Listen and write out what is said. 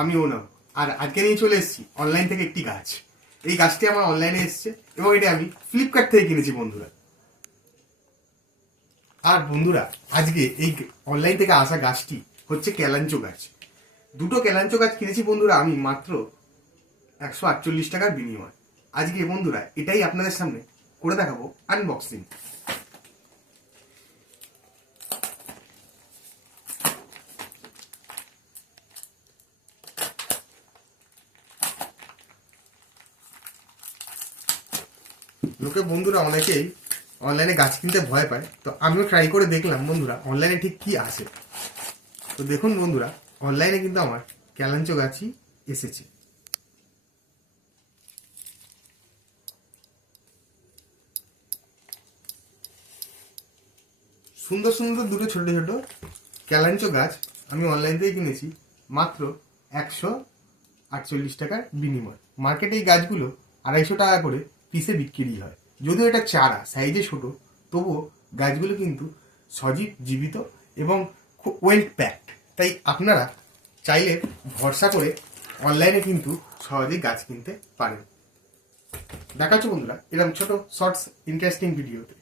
আমি ওনাম। আর আজকে নিয়ে চলে এসেছি অনলাইন থেকে একটি গাছ। এই গাছটি আমার অনলাইনে এসেছে এবং এটা আমি ফ্লিপকার্ট থেকে কিনেছি বন্ধুরা। আর বন্ধুরা, আজকে এই অনলাইন থেকে আসা গাছটি হচ্ছে ক্যালাঞ্চো গাছ। দুটো ক্যালাঞ্চো গাছ কিনেছি বন্ধুরা আমি মাত্র 148 টাকার বিনিময়। আজকে বন্ধুরা এটাই আপনাদের সামনে করে দেখাবো আনবক্সিং। লোকে বন্ধুরা অনেকেই অনলাইনে গাছ কিনতে ভয় পায়, তো আমিও ট্রাই করে দেখলাম বন্ধুরা অনলাইনে ঠিক কি আসে। তো দেখুন বন্ধুরা, অনলাইনে কিন্তু আমার ক্যালাঞ্চো গাছই এসেছে। সুন্দর সুন্দর দুটো ছোট ছোট ক্যালাঞ্চো গাছ আমি অনলাইন থেকে কিনেছি মাত্র 148 টাকার বিনিময়। মার্কেটে এই গাছগুলো 250 টাকা করে পিসে বিক্রি হয়। যদিও এটা চারা সাইজে ছোট, তবুও গাছগুলো কিন্তু সজীব, জীবিত এবং খুব ওয়েল প্যাকড। তাই আপনারা চাইলে ভরসা করে অনলাইনে কিন্তু সহজেই গাছ কিনতে পারেন। দেখাচ্ছ বন্ধুরা এরকম ছোট শর্টস ইন্টারেস্টিং ভিডিওতে।